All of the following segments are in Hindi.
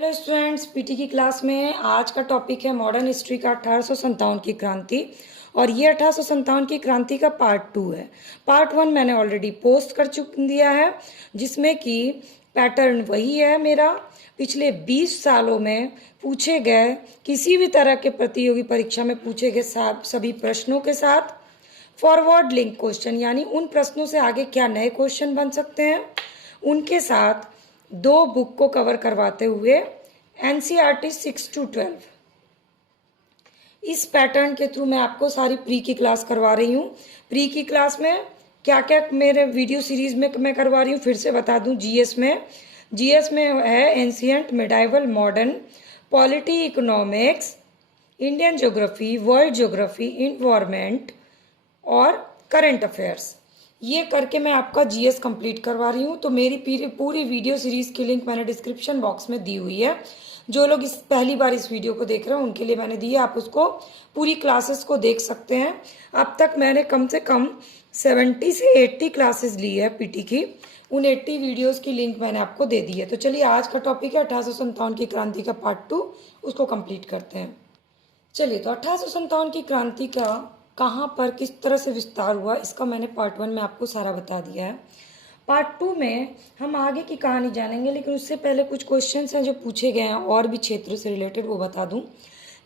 हेलो स्टूडेंट्स, पीटी की क्लास में आज का टॉपिक है मॉडर्न हिस्ट्री का 1857 की क्रांति। और ये 1857 की क्रांति का पार्ट 2 है। पार्ट 1 मैंने ऑलरेडी पोस्ट कर दिया है, जिसमें कि पैटर्न वही है मेरा। पिछले 20 सालों में पूछे गए किसी भी तरह के प्रतियोगी परीक्षा में पूछे गए सभी प्रश्नों के साथ फॉरवर्ड लिंक क्वेश्चन, यानी उन प्रश्नों से आगे क्या नए क्वेश्चन बन सकते हैं, उनके साथ 2 बुक को कवर करवाते हुए एनसीईआरटी 6 to 12 इस पैटर्न के थ्रू मैं आपको सारी प्री की क्लास करवा रही हूँ। प्री की क्लास में क्या क्या मेरे वीडियो सीरीज में मैं करवा रही हूँ फिर से बता दूँ। जीएस में है ancient, medieval, modern, polity, economics, Indian geography, world geography, environment और करंट अफेयर्स। ये करके मैं आपका जीएस कंप्लीट करवा रही हूँ। तो मेरी पूरी वीडियो सीरीज़ की लिंक मैंने डिस्क्रिप्शन बॉक्स में दी हुई है। जो लोग पहली बार इस वीडियो को देख रहे हैं उनके लिए मैंने दी है, आप उसको पूरी क्लासेस को देख सकते हैं। अब तक मैंने कम से कम 70 से 80 क्लासेस ली है पीटी की। उन 80 वीडियोस की लिंक मैंने आपको दे दी है। तो चलिए, आज का टॉपिक है 1857 की क्रांति का पार्ट 2, उसको कंप्लीट करते हैं। चलिए, तो 1857 की क्रांति का कहाँ पर किस तरह से विस्तार हुआ, इसका मैंने पार्ट 1 में आपको सारा बता दिया है। पार्ट 2 में हम आगे की कहानी जानेंगे, लेकिन उससे पहले कुछ क्वेश्चंस हैं जो पूछे गए हैं और भी क्षेत्र से रिलेटेड, वो बता दूं।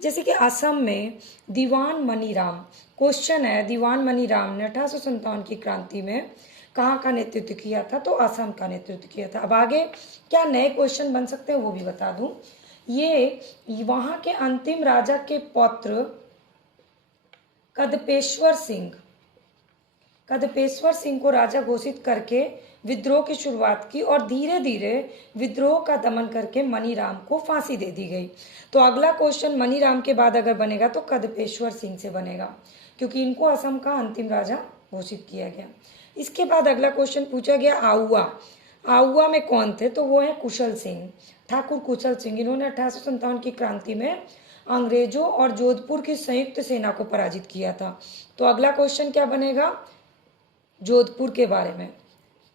जैसे कि असम में दीवान मनीराम, क्वेश्चन है दीवान मनीराम ने 1857 की क्रांति में कहाँ का नेतृत्व किया था, तो असम का नेतृत्व किया था। अब आगे क्या नए क्वेश्चन बन सकते हैं वो भी बता दूं। ये वहाँ के अंतिम राजा के पौत्र कदपेश्वर सिंह को राजा घोषित करके विद्रोह की शुरुआत की और धीरे धीरे विद्रोह का दमन करके मनीराम को फांसी दे दी गई। तो अगला क्वेश्चन मनीराम के बाद अगर बनेगा तो कदपेश्वर सिंह से बनेगा, क्योंकि इनको असम का अंतिम राजा घोषित किया गया। इसके बाद अगला क्वेश्चन पूछा गया आउआ में कौन थे, तो वो है कुशल सिंह, ठाकुर कुशल सिंह। इन्होंने 1857 की क्रांति में अंग्रेजों और जोधपुर की संयुक्त सेना को पराजित किया था। तो अगला क्वेश्चन क्या बनेगा, जोधपुर के बारे में।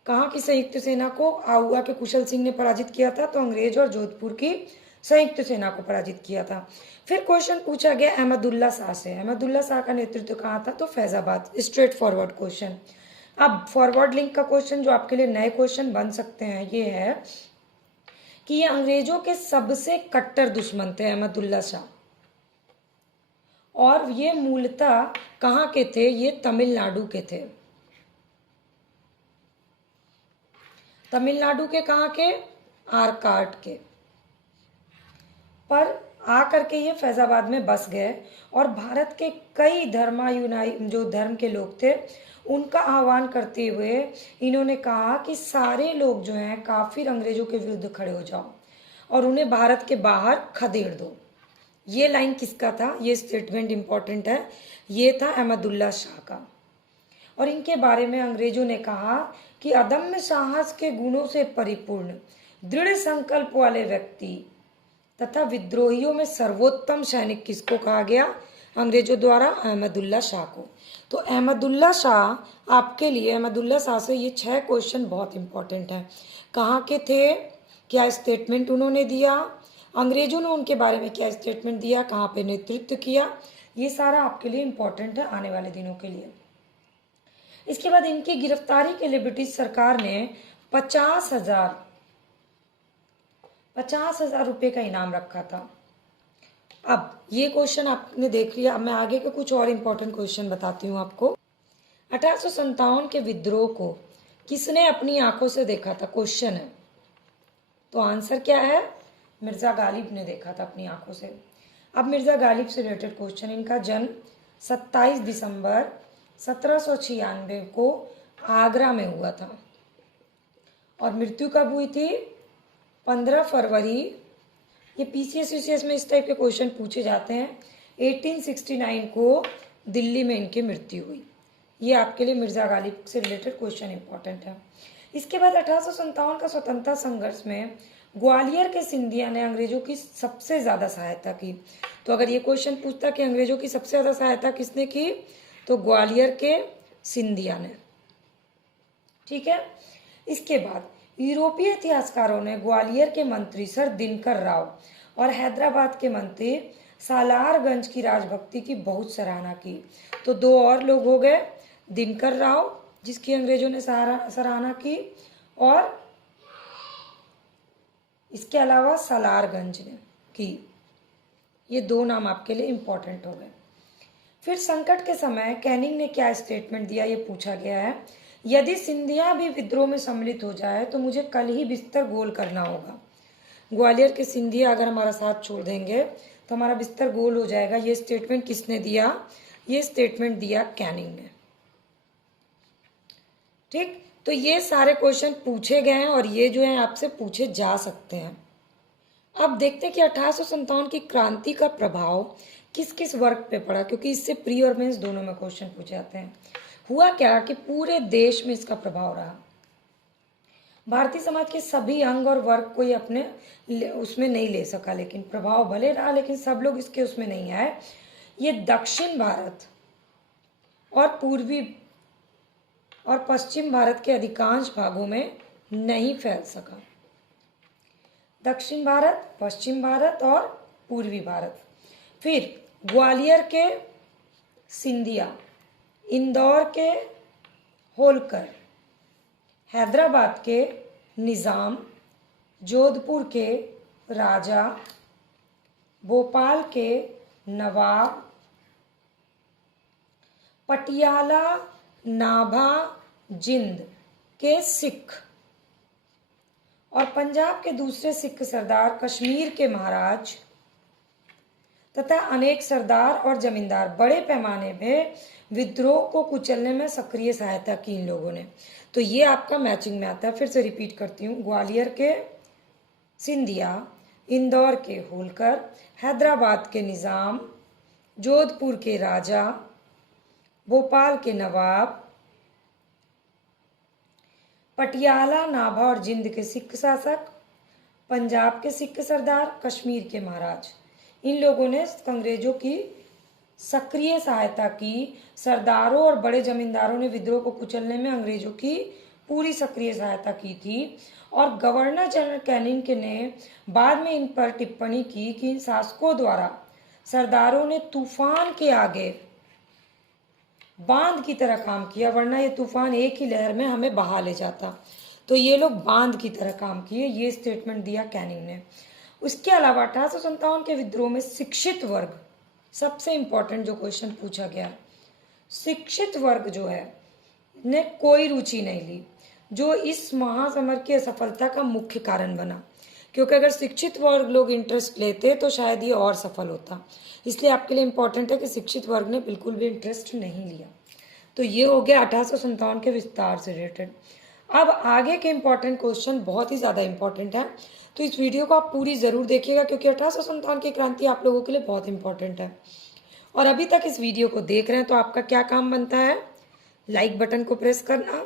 कहाँ की संयुक्त सेना को आउआ के कुशल सिंह ने पराजित किया था, तो अंग्रेज और जोधपुर की संयुक्त सेना को पराजित किया था। फिर क्वेश्चन पूछा गया अहमदुल्ला शाह से। अहमदुल्ला शाह का नेतृत्व कहाँ था, तो फैजाबाद। Straight forward question. अब फॉरवर्ड लिंक का क्वेश्चन जो आपके लिए नए क्वेश्चन बन सकते हैं ये है कि ये अंग्रेजों के सबसे कट्टर दुश्मन थे अहमदुल्ला शाह, और ये मूलतः कहाँ के थे, ये तमिलनाडु के थे। तमिलनाडु के कहाँ के, आरकाट के। पर आकर के ये फैजाबाद में बस गए और भारत के कई धर्मानुयायी जो धर्म के लोग थे उनका आह्वान करते हुए इन्होंने कहा कि सारे लोग जो हैं काफिर अंग्रेजों के विरुद्ध खड़े हो जाओ और उन्हें भारत के बाहर खदेड़ दो। ये लाइन किसका था, ये स्टेटमेंट इंपॉर्टेंट है, ये था अहमदुल्ला शाह का। और इनके बारे में अंग्रेजों ने कहा कि अदम्य साहस के गुणों से परिपूर्ण, दृढ़ संकल्प वाले व्यक्ति तथा विद्रोहियों में सर्वोत्तम सैनिक किसको कहा गया, अंग्रेजों द्वारा अहमदुल्ला शाह को। तो अहमदुल्ला शाह आपके लिए, अहमदुल्ला शाह से ये 6 क्वेश्चन बहुत इंपॉर्टेंट हैं। कहाँ के थे, क्या स्टेटमेंट उन्होंने दिया, अंग्रेजों ने उनके बारे में क्या स्टेटमेंट दिया, कहाँ पे नेतृत्व किया, ये सारा आपके लिए इंपॉर्टेंट है आने वाले दिनों के लिए। इसके बाद इनकी गिरफ्तारी के लिए ब्रिटिश सरकार ने 50,000 रुपये का इनाम रखा था। अब ये क्वेश्चन आपने देख लिया। अब मैं आगे के कुछ और इंपॉर्टेंट क्वेश्चन बताती हूँ आपको। 1857 के विद्रोह को किसने अपनी आंखों से देखा था, क्वेश्चन है। तो आंसर क्या है, मिर्ज़ा गालिब ने देखा था अपनी आंखों से। अब मिर्ज़ा गालिब से रिलेटेड क्वेश्चन। इनका जन्म 27 दिसंबर 1796 को आगरा में हुआ था और मृत्यु कब हुई थी, 15 फरवरी। ये पीसीएस में इस टाइप के क्वेश्चन पूछे जाते हैं। 1869 को दिल्ली में इनकी मृत्यु हुई। ये आपके लिए मिर्ज़ा गालिब से रिलेटेड क्वेश्चन इंपॉर्टेंट है। इसके बाद 1857 का स्वतंत्रता संघर्ष में ग्वालियर के सिंधिया ने अंग्रेजों की सबसे ज़्यादा सहायता की। तो अगर ये क्वेश्चन पूछता कि अंग्रेजों की सबसे ज़्यादा सहायता किसने की, तो ग्वालियर के सिंधिया ने। ठीक है। इसके बाद यूरोपीय इतिहासकारों ने ग्वालियर के मंत्री सर दिनकर राव और हैदराबाद के मंत्री सालारगंज की राजभक्ति की बहुत सराहना की। तो दो और लोग हो गए, दिनकर राव जिसकी अंग्रेजों ने सराहना की, और इसके अलावा सालारगंज ने की। ये दो नाम आपके लिए इंपॉर्टेंट हो गए। फिर संकट के समय कैनिंग ने क्या स्टेटमेंट दिया, ये पूछा गया है। यदि सिंधिया भी विद्रोह में सम्मिलित हो जाए तो मुझे कल ही बिस्तर गोल करना होगा। ग्वालियर के सिंधिया अगर हमारा साथ छोड़ देंगे तो हमारा बिस्तर गोल हो जाएगा। ये स्टेटमेंट किसने दिया? ये स्टेटमेंट दिया कैनिंग ने। ठीक, तो ये सारे क्वेश्चन पूछे गए हैं और ये जो है आपसे पूछे जा सकते हैं। अब देखते हैं कि 1857 की क्रांति का प्रभाव किस किस वर्ग पे पड़ा, क्योंकि इससे प्री और मेंस दोनों में क्वेश्चन पूछे जाते हैं। हुआ क्या कि पूरे देश में इसका प्रभाव रहा। भारतीय समाज के सभी अंग और वर्ग कोई अपने उसमें नहीं ले सका, लेकिन प्रभाव भले रहा, लेकिन सब लोग इसके उसमें नहीं आए। ये दक्षिण भारत और पूर्वी और पश्चिम भारत के अधिकांश भागों में नहीं फैल सका। दक्षिण भारत, पश्चिम भारत और पूर्वी भारत। फिर ग्वालियर के सिंधिया, इंदौर के होलकर, हैदराबाद के निज़ाम, जोधपुर के राजा, भोपाल के नवाब, पटियाला, नाभा, जिंद के सिख और पंजाब के दूसरे सिख सरदार, कश्मीर के महाराज तथा अनेक सरदार और जमींदार बड़े पैमाने में विद्रोह को कुचलने में सक्रिय सहायता की इन लोगों ने। तो ये आपका मैचिंग में आता है। फिर से रिपीट करती हूँ, ग्वालियर के सिंधिया, इंदौर के होलकर, हैदराबाद के निज़ाम, जोधपुर के राजा, भोपाल के नवाब, पटियाला, नाभा और जिंद के सिख शासक, पंजाब के सिख सरदार, कश्मीर के महाराज, इन लोगों ने अंग्रेजों की सक्रिय सहायता की। सरदारों और बड़े जमींदारों ने विद्रोह को कुचलने में अंग्रेजों की पूरी सक्रिय सहायता की थी। और गवर्नर जनरल कैनिंग के ने बाद में इन पर टिप्पणी की कि इन शासकों द्वारा सरदारों ने तूफान के आगे बांध की तरह काम किया, वरना ये तूफान एक ही लहर में हमें बहा ले जाता। तो ये लोग बांध की तरह काम किए, ये स्टेटमेंट दिया कैनिंग ने। उसके अलावा 1857 के विद्रोह में शिक्षित वर्ग, सबसे इंपॉर्टेंट जो क्वेश्चन पूछा गया, शिक्षित वर्ग जो है ने कोई रुचि नहीं ली, जो इस महासमर की असफलता का मुख्य कारण बना। क्योंकि अगर शिक्षित वर्ग लोग इंटरेस्ट लेते तो शायद ये और सफल होता। इसलिए आपके लिए इंपॉर्टेंट है कि शिक्षित वर्ग ने बिल्कुल भी इंटरेस्ट नहीं लिया। तो ये हो गया 1857 के विस्तार से रिलेटेड। अब आगे के इंपॉर्टेंट क्वेश्चन बहुत ही ज़्यादा इंपॉर्टेंट है, तो इस वीडियो को आप पूरी ज़रूर देखिएगा, क्योंकि 1857 की क्रांति आप लोगों के लिए बहुत इंपॉर्टेंट है। और अभी तक इस वीडियो को देख रहे हैं तो आपका क्या काम बनता है? लाइक बटन को प्रेस करना,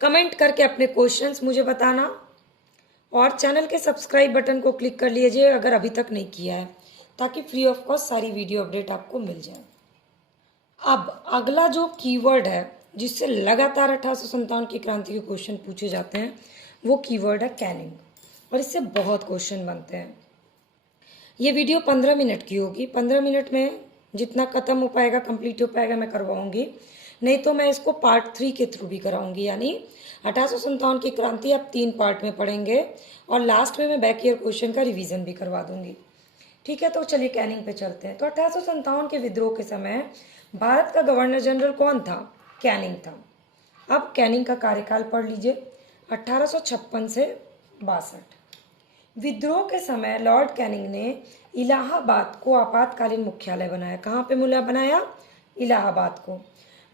कमेंट करके अपने क्वेश्चंस मुझे बताना, और चैनल के सब्सक्राइब बटन को क्लिक कर लीजिए अगर अभी तक नहीं किया है, ताकि फ्री ऑफ कॉस्ट सारी वीडियो अपडेट आपको मिल जाए। अब अगला जो कीवर्ड है जिससे लगातार 1857 की क्रांति के क्वेश्चन पूछे जाते हैं, वो कीवर्ड है कैनिंग, और इससे बहुत क्वेश्चन बनते हैं। ये वीडियो 15 मिनट की होगी, 15 मिनट में जितना खत्म हो पाएगा, कंप्लीट हो पाएगा, मैं करवाऊंगी। नहीं तो मैं इसको पार्ट 3 के थ्रू भी कराऊंगी, यानी 1857 की क्रांति आप 3 पार्ट में पढ़ेंगे, और लास्ट में मैं बैक ईयर क्वेश्चन का रिवीजन भी करवा दूंगी। ठीक है, तो चलिए कैनिंग पे चलते हैं। तो 1857 के विद्रोह के समय भारत का गवर्नर जनरल कौन था? कैनिंग था। अब कैनिंग का कार्यकाल पढ़ लीजिए, 1856 से 62। विद्रोह के समय लॉर्ड कैनिंग ने इलाहाबाद को आपातकालीन मुख्यालय बनाया। कहाँ पे बनाया? इलाहाबाद को।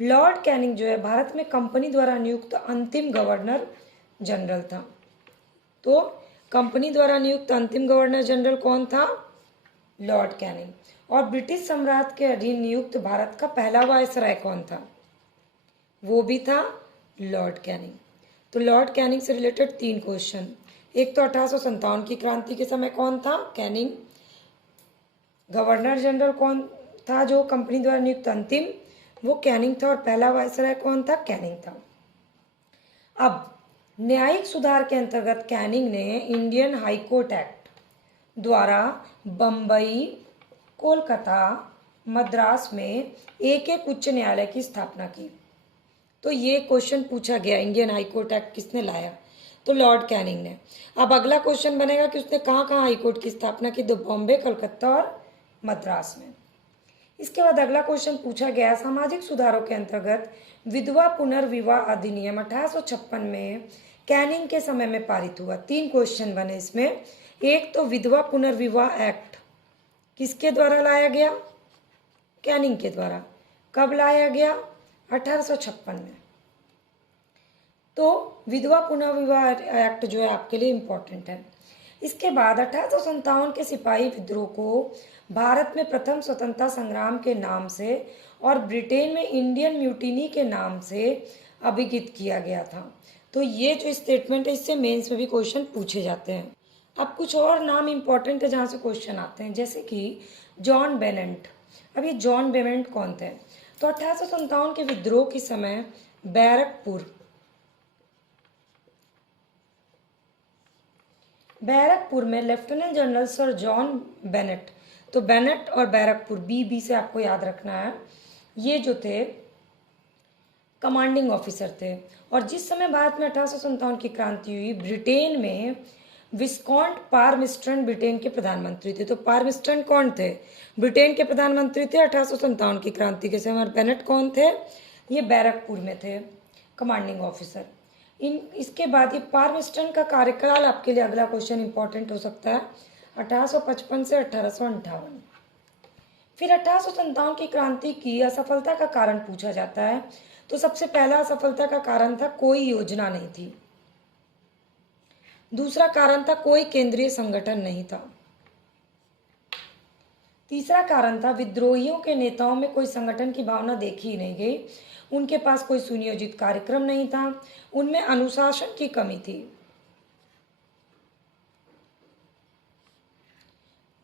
लॉर्ड कैनिंग जो है भारत में कंपनी द्वारा नियुक्त अंतिम गवर्नर जनरल था। तो कंपनी द्वारा नियुक्त अंतिम गवर्नर जनरल कौन था? Lord Canning. और ब्रिटिश सम्राट के अधीन नियुक्त भारत का पहला वायसराय कौन था? वो भी था लॉर्ड कैनिंग। तो लॉर्ड कैनिंग से रिलेटेड 3 क्वेश्चन। एक तो 1857 की क्रांति के समय कौन था? कैनिंग। गवर्नर जनरल कौन था जो कंपनी द्वारा नियुक्त अंतिम? वो कैनिंग था। और पहला वायसराय कौन था? कैनिंग था। अब न्यायिक सुधार के अंतर्गत कैनिंग ने इंडियन हाई कोर्ट एक्ट द्वारा बम्बई, कोलकाता, मद्रास में एक एक उच्च न्यायालय की स्थापना की। तो ये क्वेश्चन पूछा गया, इंडियन हाई कोर्ट एक्ट किसने लाया? तो लॉर्ड कैनिंग ने। अब अगला क्वेश्चन बनेगा कि उसने कहाँ कहाँ हाई कोर्ट की स्थापना की? तो बॉम्बे, कलकत्ता और मद्रास में। इसके बाद अगला क्वेश्चन पूछा गया, सामाजिक सुधारों के अंतर्गत विधवा पुनर्विवाह अधिनियम 1856 में कैनिंग के समय में पारित हुआ। 3 क्वेश्चन बने इसमें। एक तो विधवा पुनर्विवाह एक्ट किसके द्वारा लाया गया? कैनिंग के द्वारा। कब लाया गया? 1856 में। तो विधवा पुनर्विवाह एक्ट जो है आपके लिए इम्पोर्टेंट है। इसके बाद 1857 के सिपाही विद्रोह को भारत में प्रथम स्वतंत्रता संग्राम के नाम से और ब्रिटेन में इंडियन म्यूटिनी के नाम से अभिहित किया गया था। तो ये जो स्टेटमेंट है इससे मेंस में भी क्वेश्चन पूछे जाते हैं। अब कुछ और नाम इम्पोर्टेंट है जहाँ से क्वेश्चन आते हैं, जैसे कि जॉन बेनेंट। अब ये जॉन बेनेंट कौन थे? तो 1857 के विद्रोह के समय बैरकपुर में lieutenant general sir John Bennett, तो बेनेट और बैरकपुर बी से आपको याद रखना है, ये जो थे कमांडिंग ऑफिसर थे। और जिस समय भारत में 1857 की क्रांति हुई, ब्रिटेन में विस्कॉन्ट पारमिस्टन ब्रिटेन के प्रधानमंत्री थे। तो पारमिस्टन कौन थे? ब्रिटेन के प्रधानमंत्री थे 1857 की क्रांति के समय। बेनेट कौन थे? ये बैरकपुर में थे कमांडिंग ऑफिसर। इसके बाद ये पारमिस्टन का कार्यकाल आपके लिए अगला क्वेश्चन इंपॉर्टेंट हो सकता है, 1855 से 1858। फिर 1857 की क्रांति की असफलता का कारण पूछा जाता है। तो सबसे पहला असफलता का कारण था कोई योजना नहीं थी। दूसरा कारण था कोई केंद्रीय संगठन नहीं था। तीसरा कारण था विद्रोहियों के नेताओं में कोई संगठन की भावना देखी ही नहीं गई। उनके पास कोई सुनियोजित कार्यक्रम नहीं था। उनमें अनुशासन की कमी थी,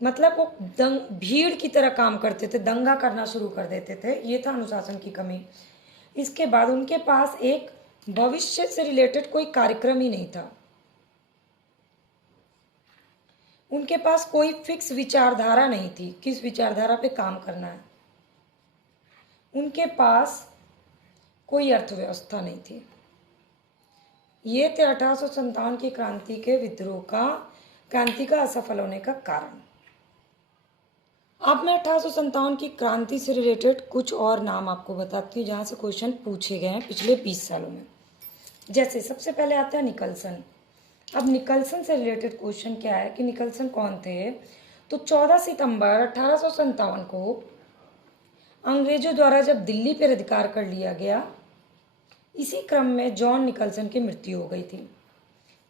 मतलब वो भीड़ की तरह काम करते थे, दंगा करना शुरू कर देते थे, ये था अनुशासन की कमी। इसके बाद उनके पास एक भविष्य से रिलेटेड कोई कार्यक्रम ही नहीं था। उनके पास कोई फिक्स विचारधारा नहीं थी, किस विचारधारा पे काम करना है। उनके पास कोई अर्थव्यवस्था नहीं थी। ये थे 1857 की क्रांति के विद्रोह क्रांति का असफल होने का कारण। अब मैं 1857 की क्रांति से रिलेटेड कुछ और नाम आपको बताती हूँ जहाँ से क्वेश्चन पूछे गए हैं पिछले 20 सालों में। जैसे सबसे पहले आता है निकलसन। अब निकलसन से रिलेटेड क्वेश्चन क्या है कि निकलसन कौन थे? तो 14 सितंबर 1857 को अंग्रेजों द्वारा जब दिल्ली पर अधिकार कर लिया गया, इसी क्रम में जॉन निकलसन की मृत्यु हो गई थी।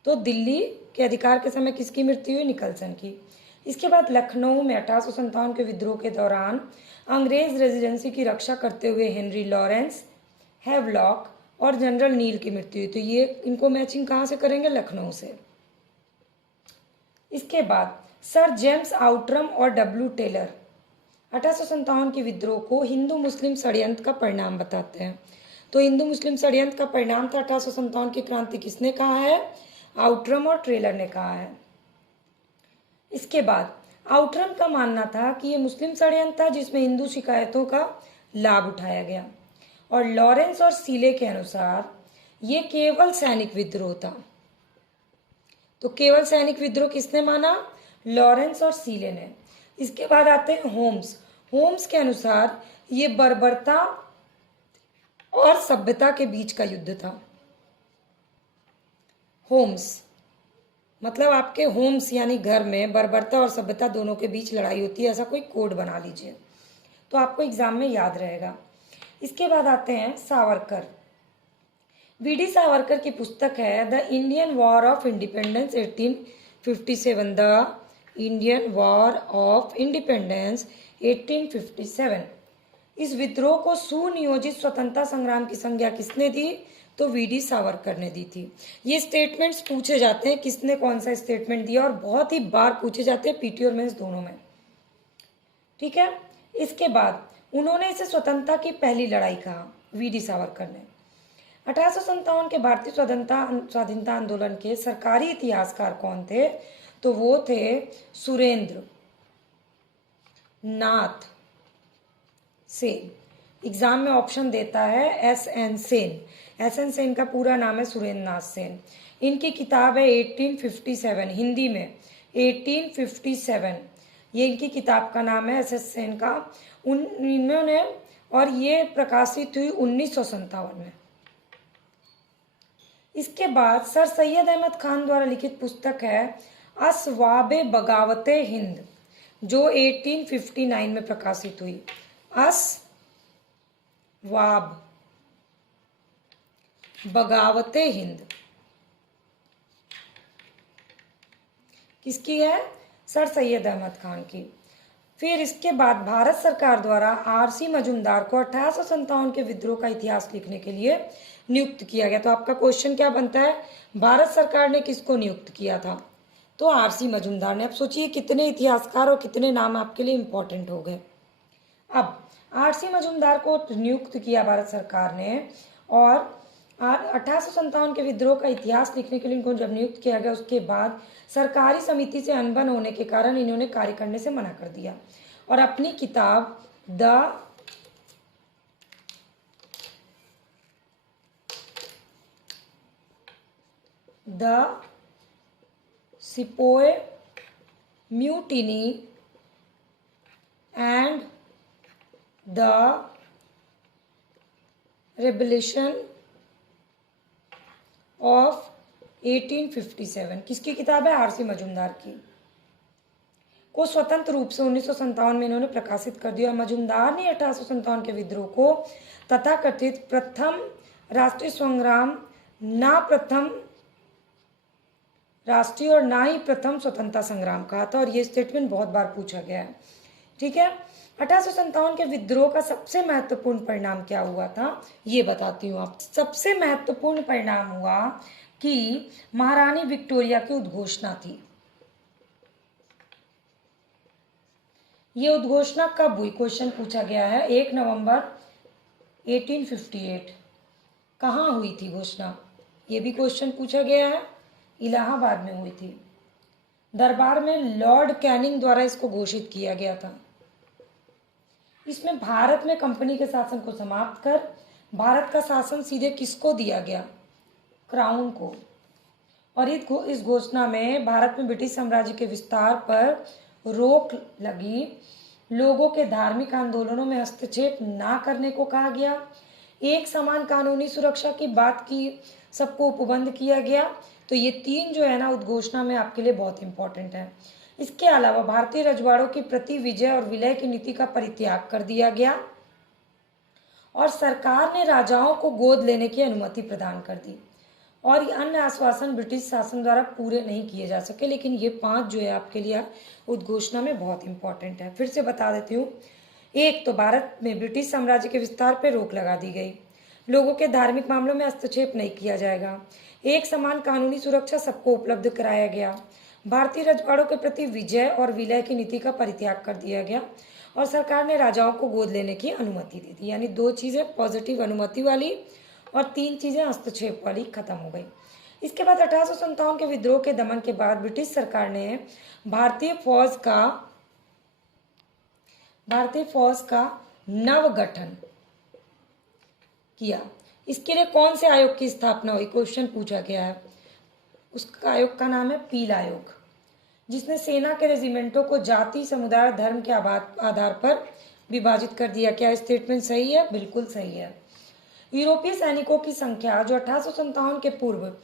तो दिल्ली के अधिकार के समय किसकी मृत्यु हुई? निकलसन की। इसके बाद लखनऊ में 1857 के विद्रोह के दौरान अंग्रेज रेजिडेंसी की रक्षा करते हुए हेनरी लॉरेंस, हैवलॉक और जनरल नील की मृत्यु हुई। तो ये इनको मैचिंग कहाँ से करेंगे? लखनऊ से। इसके बाद सर जेम्स आउटरम और डब्ल्यू टेलर 1857 के विद्रोह को हिंदू मुस्लिम षड्यंत्र का परिणाम बताते हैं। तो हिंदू मुस्लिम षड्यंत्र का परिणाम था 1857 की क्रांति, किसने कहा है? आउटरम और टेलर ने कहा है। इसके बाद आउटरम का मानना था कि ये मुस्लिम षड्यंत्र था जिसमें हिंदू शिकायतों का लाभ उठाया गया, और लॉरेंस और सीले के अनुसार ये केवल सैनिक विद्रोह था। तो केवल सैनिक विद्रोह किसने माना? लॉरेंस और सीले ने। इसके बाद आते हैं होम्स के अनुसार ये बर्बरता और सभ्यता के बीच का युद्ध था। होम्स मतलब आपके होम्स यानी घर में बर्बरता और सभ्यता दोनों के बीच लड़ाई होती है, ऐसा कोई कोड बना लीजिए तो आपको एग्जाम में याद रहेगा। इसके बाद आते हैं सावरकर। वीडी सावरकर की पुस्तक है the Indian war of independence 1857, the Indian war of independence 1857। इस विद्रोह को सुनियोजित स्वतंत्रता संग्राम की संज्ञा किसने दी? तो वीडी सावरकर ने दी थी। ये स्टेटमेंट्स पूछे जाते हैं किसने कौन सा स्टेटमेंट दिया, और बहुत ही बार पूछे जाते हैं पीटी और मेंस दोनों में। ठीक है। इसके बाद उन्होंने इसे स्वतंत्रता की पहली लड़ाई कहा, वीडी सावरकर ने। 1857 के भारतीय स्वाधीनता आंदोलन के सरकारी इतिहासकार कौन थे? तो वो थे सुरेंद्र नाथ सेन। एग्जाम में ऑप्शन देता है एस.एन. सेन। एस.एन. सेन का पूरा नाम है सुरेंद्र नाथ सेन। इनकी किताब है 1857, हिंदी में 1857, ये इनकी किताब का नाम है एस.एस. सेन का। इन्होंने और ये प्रकाशित हुई 1957 में। इसके बाद सर सैयद अहमद खान द्वारा लिखित पुस्तक है असवाबे बगावते हिंद, जो 1859 में प्रकाशित हुई। असवाब बगावते हिंद किसकी है? सर सैयद अहमद खान की। फिर इसके बाद भारत सरकार द्वारा आर.सी. मजूमदार को 1857 के विद्रोह का इतिहास लिखने के लिए नियुक्त किया गया। तो आपका क्वेश्चन क्या बनता है? भारत सरकार ने किसको नियुक्त किया था? तो आर.सी. मजूमदार ने। अब सोचिए कितने इतिहासकार और कितने नाम आपके लिए इंपॉर्टेंट हो गए। अब आर.सी. मजूमदार को नियुक्त किया भारत सरकार ने, और 1857 के विद्रोह का इतिहास लिखने के लिए इनको जब नियुक्त किया गया, उसके बाद सरकारी समिति से अनबन होने के कारण इन्होंने कार्य करने से मना कर दिया और अपनी किताब the sepoy mutiny and the revolution of 1857, किसकी किताब है? आर.सी. मजूमदार की, को स्वतंत्र रूप से 1957 में इन्होंने प्रकाशित कर दिया। मजूमदार ने 1857 के विद्रोह को तथाकथित प्रथम राष्ट्रीय संग्राम, ना प्रथम राष्ट्रीय और ना ही प्रथम स्वतंत्रता संग्राम कहा था, और ये स्टेटमेंट बहुत बार पूछा गया है। ठीक है, 1857 के विद्रोह का सबसे महत्वपूर्ण परिणाम क्या हुआ था, ये बताती हूँ आप। सबसे महत्वपूर्ण परिणाम हुआ कि महारानी विक्टोरिया की उद्घोषणा थी। ये उद्घोषणा कब हुई? क्वेश्चन पूछा गया है 1 नवंबर 1858। कहाँ हुई थी घोषणा? ये भी क्वेश्चन पूछा गया है। इलाहाबाद में हुई थी। दरबार में लॉर्ड कैनिंग द्वारा इसको घोषित किया गया था। इसमें भारत में कंपनी के शासन को समाप्त कर भारत का शासन सीधे किसको दिया गया? क्राउन को। और इस घोषणा में भारत में ब्रिटिश साम्राज्य के विस्तार पर रोक लगी, लोगों के धार्मिक आंदोलनों में हस्तक्षेप ना करने को कहा गया, एक समान कानूनी सुरक्षा की बात की, सबको उपबंध किया गया। तो ये 3 जो है ना उद्घोषणा में आपके लिए बहुत इंपॉर्टेंट है। इसके अलावा भारतीय रजवाड़ों की प्रति विजय और विलय की नीति का परित्याग कर दिया गया और सरकार ने राजाओं को गोद लेने की अनुमति प्रदान कर दी, और ये अन्य आश्वासन ब्रिटिश शासन द्वारा पूरे नहीं किए जा सके, लेकिन ये 5 जो है आपके लिए उद्घोषणा में बहुत इंपॉर्टेंट है। फिर से बता देती हूँ। एक तो भारत में ब्रिटिश साम्राज्य के विस्तार पर रोक लगा दी गई, लोगों के धार्मिक मामलों में हस्तक्षेप नहीं किया जाएगा, एक समान कानूनी सुरक्षा सबको उपलब्ध कराया गया, भारतीय रजवाड़ों के प्रति विजय और विलय की नीति का परित्याग कर दिया गया, और सरकार ने राजाओं को गोद लेने की अनुमति दे दी। यानी 2 चीज़ें पॉजिटिव अनुमति वाली और 3 चीज़ें हस्तक्षेप वाली खत्म हो गई। इसके बाद 1857 के विद्रोह के दमन के बाद ब्रिटिश सरकार ने भारतीय फौज का नवगठन किया। इसके लिए कौन से आयोग की स्थापना हुई? क्वेश्चन पूछा गया है। उसका आयोग का नाम है पील आयोग, जिसने सेना के रेजिमेंटों को जाति, समुदाय, धर्म के आधार पर विभाजित कर दिया। क्या स्टेटमेंट सही है? बिल्कुल सही है। यूरोपीय सैनिकों की संख्या जो 1857 के पूर्व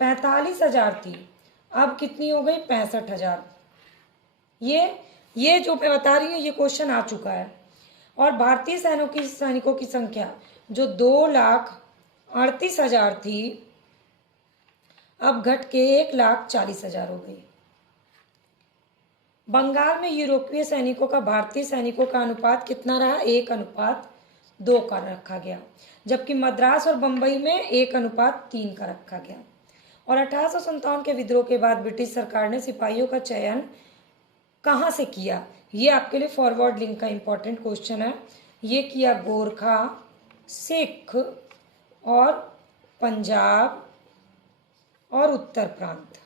45,000 थी, अब कितनी हो गई? 65,000। ये जो मैं बता रही हूँ ये क्वेश्चन आ चुका है। और भारतीय सैनिकों की संख्या जो 2,38,000 थी, अब घट के 1,40,000 हो गई। बंगाल में यूरोपीय सैनिकों का भारतीय सैनिकों का अनुपात कितना रहा? 1:2 का रखा गया, जबकि मद्रास और बंबई में 1:3 का रखा गया। और 1857 के विद्रोह के बाद ब्रिटिश सरकार ने सिपाहियों का चयन कहाँ से किया? ये आपके लिए फॉरवर्ड लिंक का इंपॉर्टेंट क्वेश्चन है। ये किया गोरखा, सिख और पंजाब और उत्तर प्रांत।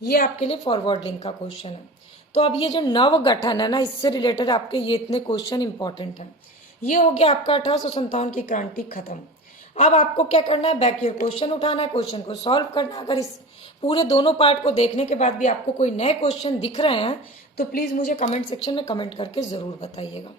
ये आपके लिए फॉरवर्ड लिंक का क्वेश्चन है। तो अब ये जो नव गठन है ना, इससे रिलेटेड आपके ये इतने क्वेश्चन इंपॉर्टेंट हैं। ये हो गया आपका 1857 की क्रांति खत्म। अब आपको क्या करना है, बैक ईयर क्वेश्चन उठाना है, क्वेश्चन को सॉल्व करना है। अगर इस पूरे दोनों पार्ट को देखने के बाद भी आपको कोई नए क्वेश्चन दिख रहे हैं तो प्लीज़ मुझे कमेंट सेक्शन में कमेंट करके ज़रूर बताइएगा।